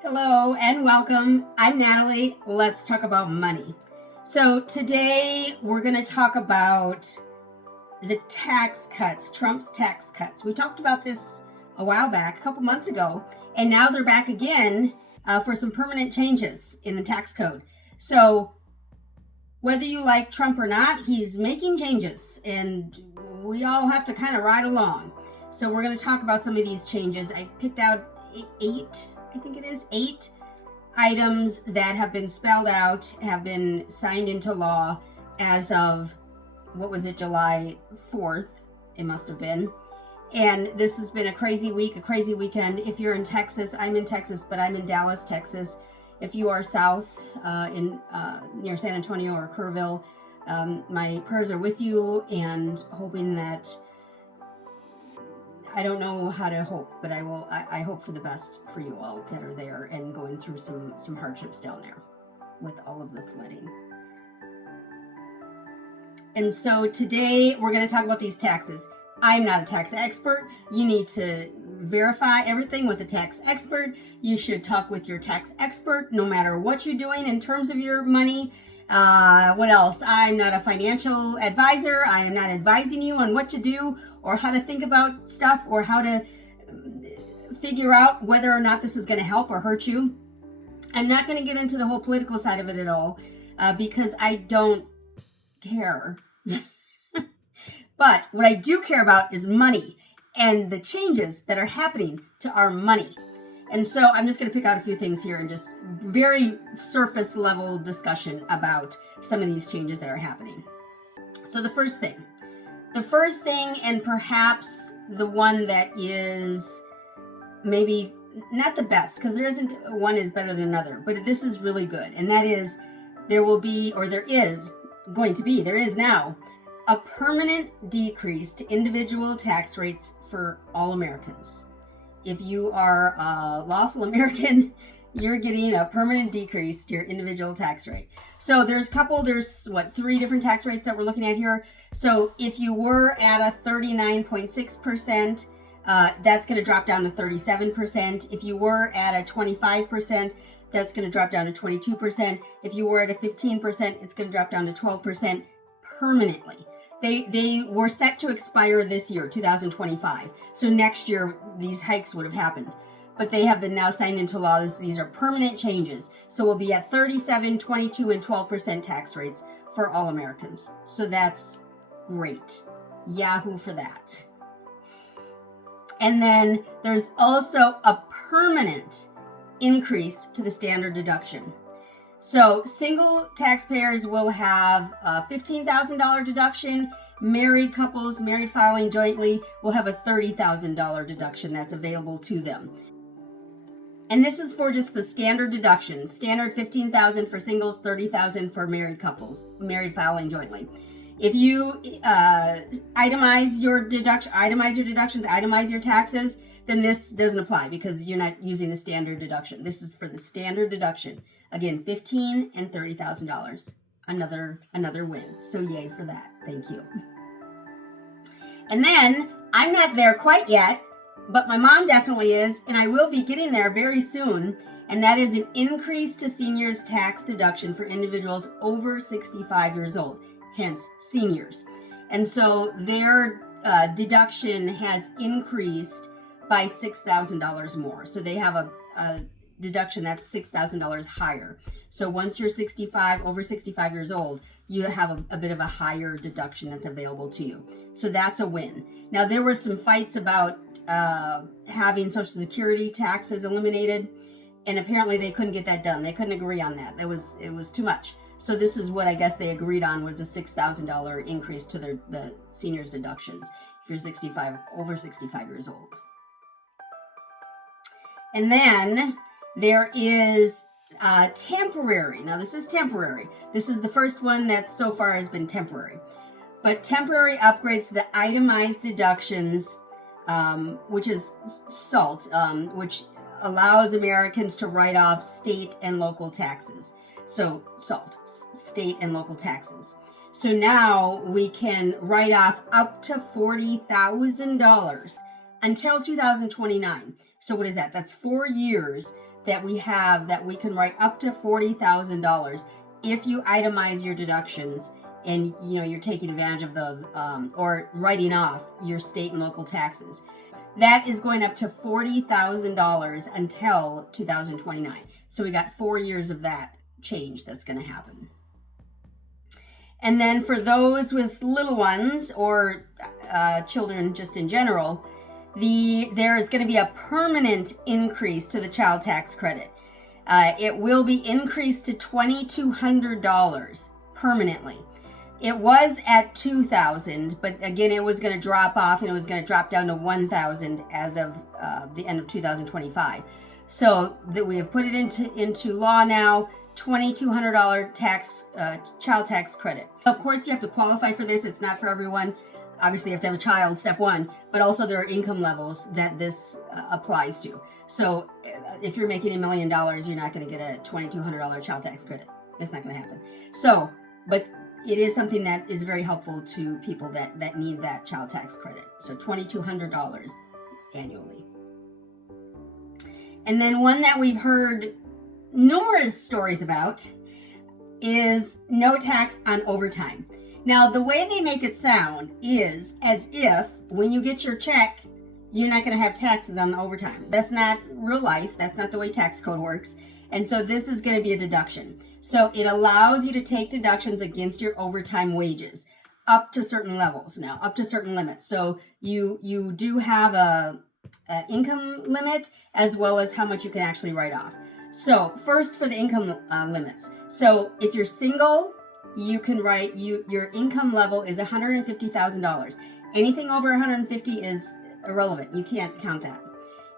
Hello and welcome. I'm Natalie. Let's talk about money. So today we're going to talk about the tax cuts, Trump's tax cuts. We talked about this a while back, a couple months ago, and now they're back again for some permanent changes in the tax code. So whether you like Trump or not, he's making changes and we all have to kind of ride along. So we're going to talk about some of these changes. I picked out eight items that have been spelled out, have been signed into law as of, July 4th, it must have been. And this has been a crazy week, a crazy weekend. If you're in Texas, I'm in Texas, but I'm in Dallas, Texas. If you are south near San Antonio or Kerrville, my prayers are with you and hoping that, I don't know how to hope, but I hope for the best for you all that are there and going through some hardships down there with all of the flooding. And so today we're going to talk about these taxes. I'm not a tax expert. You need to verify everything with a tax expert. You should talk with your tax expert no matter what you're doing in terms of your money. What else? I'm not a financial advisor. I am not advising you on what to do or how to think about stuff or how to figure out whether or not this is going to help or hurt you. I'm not going to get into the whole political side of it at all because I don't care. But what I do care about is money and the changes that are happening to our money. And so I'm just going to pick out a few things here and just very surface level discussion about some of these changes that are happening. So the first thing, and perhaps the one that is maybe not the best, because there isn't one is better than another, but this is really good. And that is there is now a permanent decrease to individual tax rates for all Americans. If you are a lawful American, you're getting a permanent decrease to your individual tax rate. So there's three different tax rates that we're looking at here. So if you were at a 39.6%, that's going to drop down to 37%. If you were at a 25%, that's going to drop down to 22%. If you were at a 15%, it's going to drop down to 12% permanently. They were set to expire this year, 2025. So next year, these hikes would have happened. But they have been now signed into law. These are permanent changes. So we'll be at 37, 22, and 12% tax rates for all Americans. So that's great. Yahoo for that. And then there's also a permanent increase to the standard deduction. So single taxpayers will have a $15,000 deduction. Married couples, married filing jointly, will have a $30,000 deduction that's available to them. And this is for just the standard deduction. Standard $15,000 for singles, $30,000 for married couples, married filing jointly. If you itemize your deductions, itemize your taxes, then this doesn't apply because you're not using the standard deduction. This is for the standard deduction. Again, $15,000 and $30,000. Another win. So yay for that. Thank you. And then I'm not there quite yet, but my mom definitely is, and I will be getting there very soon. And that is an increase to seniors' tax deduction for individuals over 65 years old, hence seniors. And so their deduction has increased by $6,000 more. So they have a deduction that's $6,000 higher. So once you're over 65 years old, you have a bit of a higher deduction that's available to you. So that's a win. Now there were some fights about having Social Security taxes eliminated, and apparently they couldn't get that done. They couldn't agree on that. It was too much. So this is what I guess they agreed on, was a $6,000 increase to the seniors' deductions if you're over 65 years old. And then there is temporary. Now this is temporary. This is the first one that so far has been temporary. But temporary upgrades to the itemized deductions, which is SALT, which allows Americans to write off state and local taxes. So SALT, state and local taxes. So now we can write off up to $40,000 until 2029. So what is that? That's 4 years that we have that we can write up to $40,000 if you itemize your deductions and you're taking advantage of the or writing off your state and local taxes. That is going up to $40,000 until 2029. So we got 4 years of that change that's going to happen. And then for those with little ones or children just in general, there is going to be a permanent increase to the child tax credit. It will be increased to $2,200 permanently. It was at $2,000, but again, it was going to drop off and it was going to drop down to $1,000 as of the end of 2025. So that we have put it into law now. $2,200 child tax credit. Of course, you have to qualify for this. It's not for everyone. Obviously, you have to have a child, step one, but also there are income levels that this applies to. So if you're making $1 million, you're not going to get a $2,200 child tax credit. It's not going to happen. So, but it is something that is very helpful to people that need that child tax credit. So $2,200 annually. And then one that we've heard numerous stories about is no tax on overtime. Now, the way they make it sound is as if when you get your check, you're not going to have taxes on the overtime. That's not real life. That's not the way tax code works. And so this is going to be a deduction. So it allows you to take deductions against your overtime wages up to certain levels now, up to certain limits. So you do have a income limit as well as how much you can actually write off. So first for the income limits. So if you're single, you can write your income level is $150,000. Anything over 150 is irrelevant. You can't count that.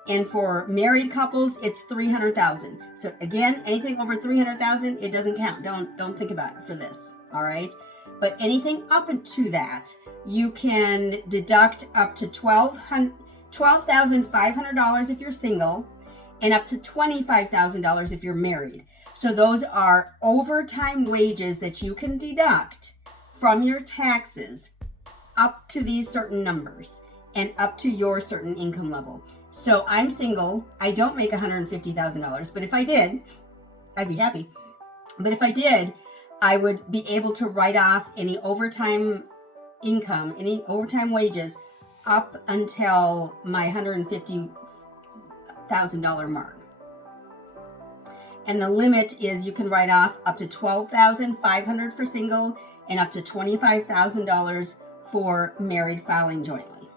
And for married couples, it's 300,000. So again, anything over 300,000, it doesn't count. Don't think about it for this. All right. But anything up to that, you can deduct up to $12,500 if you're single, and up to $25,000 if you're married. So those are overtime wages that you can deduct from your taxes up to these certain numbers and up to your certain income level. So I'm single. I don't make $150,000, but if I did, I'd be happy. But if I did, I would be able to write off any overtime income, any overtime wages up until my $150,000 mark. And the limit is you can write off up to $12,500 for single and up to $25,000 for married filing jointly.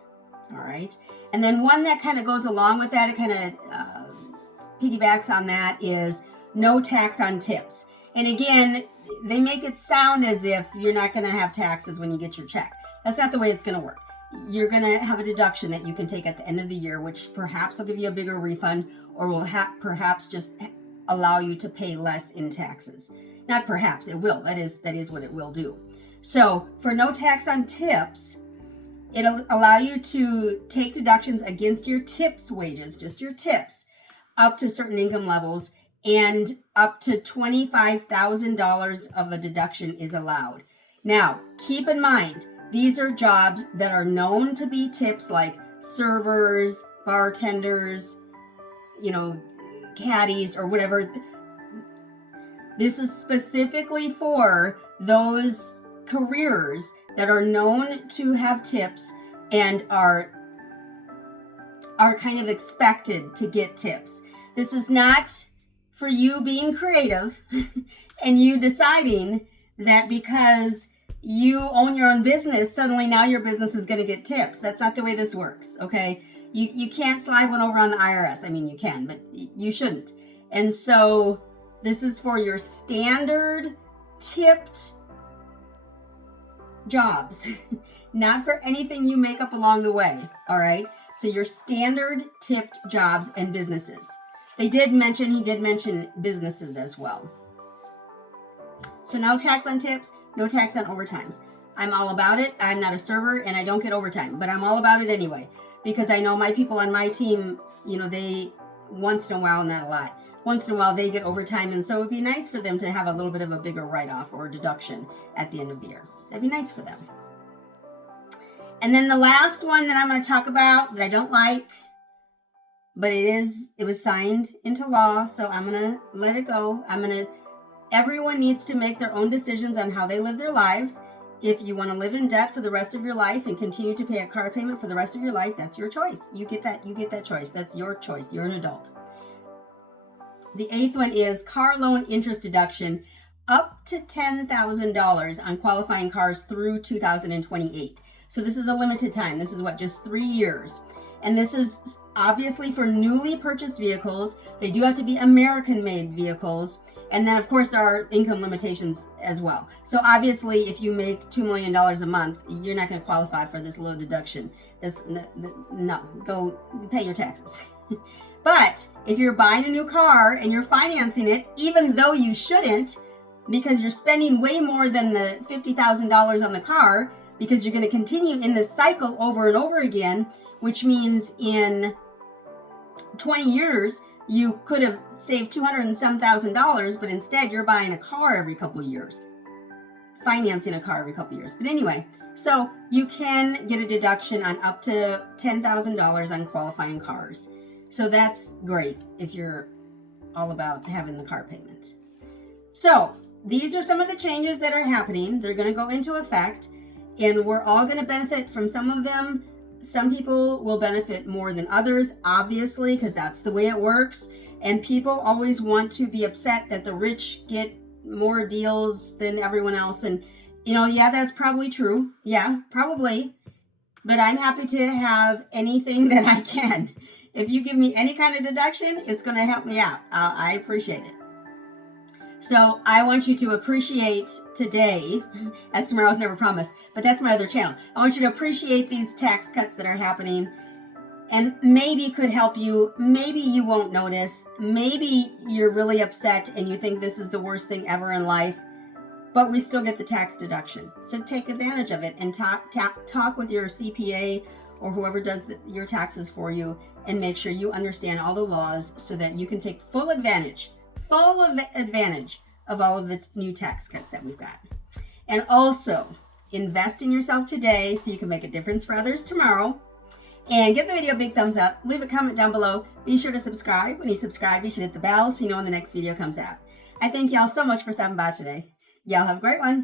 All right. And then one that kind of goes along with that, it kind of piggybacks on that, is no tax on tips. And again, they make it sound as if you're not going to have taxes when you get your check. That's not the way it's going to work. You're going to have a deduction that you can take at the end of the year, which perhaps will give you a bigger refund or will perhaps just allow you to pay less in taxes. Not perhaps, it will. That is what it will do. So for no tax on tips, it'll allow you to take deductions against your tips wages, just your tips, up to certain income levels, and up to $25,000 of a deduction is allowed. Now, keep in mind, these are jobs that are known to be tips, like servers, bartenders, caddies or whatever. This is specifically for those careers that are known to have tips and are kind of expected to get tips. This is not for you being creative and you deciding that because you own your own business, suddenly now your business is going to get tips. That's not the way this works, okay? You can't slide one over on the IRS. I mean, you can, but you shouldn't. And so this is for your standard tipped jobs, not for anything you make up along the way, all right? So your standard tipped jobs and businesses. He did mention businesses as well. So no tax on tips, no tax on overtimes. I'm all about it. I'm not a server and I don't get overtime, but I'm all about it anyway, because I know my people on my team, they once in a while, not a lot, once in a while they get overtime. And so it'd be nice for them to have a little bit of a bigger write-off or deduction at the end of the year. That'd be nice for them. And then the last one that I'm going to talk about that I don't like but it was signed into law, so I'm going to let it go. Everyone needs to make their own decisions on how they live their lives. If you want to live in debt for the rest of your life and continue to pay a car payment for the rest of your life, that's your choice. You get that choice. That's your choice. You're an adult. The 8th one is car loan interest deduction up to $10,000 on qualifying cars through 2028. So this is a limited time. This is just 3 years. And this is obviously for newly purchased vehicles. They do have to be American-made vehicles. And then, of course, there are income limitations as well. So obviously, if you make $2 million a month, you're not going to qualify for this little deduction. No, go pay your taxes. But if you're buying a new car and you're financing it, even though you shouldn't, because you're spending way more than the $50,000 on the car, because you're going to continue in this cycle over and over again, which means in 20 years, you could have saved $200 and some thousand, but instead you're buying a car every couple of years, financing a car every couple of years. But anyway, so you can get a deduction on up to $10,000 on qualifying cars. So that's great if you're all about having the car payment. So these are some of the changes that are happening. They're going to go into effect, and we're all going to benefit from some of them. Some people will benefit more than others, obviously, because that's the way it works. And people always want to be upset that the rich get more deals than everyone else. And, yeah, that's probably true. Yeah, probably. But I'm happy to have anything that I can. If you give me any kind of deduction, it's going to help me out. I appreciate it. So I want you to appreciate today, as tomorrow's never promised, but that's my other channel. I want you to appreciate these tax cuts that are happening, and maybe could help you. Maybe you won't notice. Maybe you're really upset and you think this is the worst thing ever in life, but we still get the tax deduction. So take advantage of it and talk with your CPA or whoever does your taxes for you, and make sure you understand all the laws so that you can take full advantage of all of the new tax cuts that we've got. And also, invest in yourself today so you can make a difference for others tomorrow. And give the video a big thumbs up. Leave a comment down below. Be sure to subscribe. When you subscribe, you should hit the bell so you know when the next video comes out. I thank y'all so much for stopping by today. Y'all have a great one.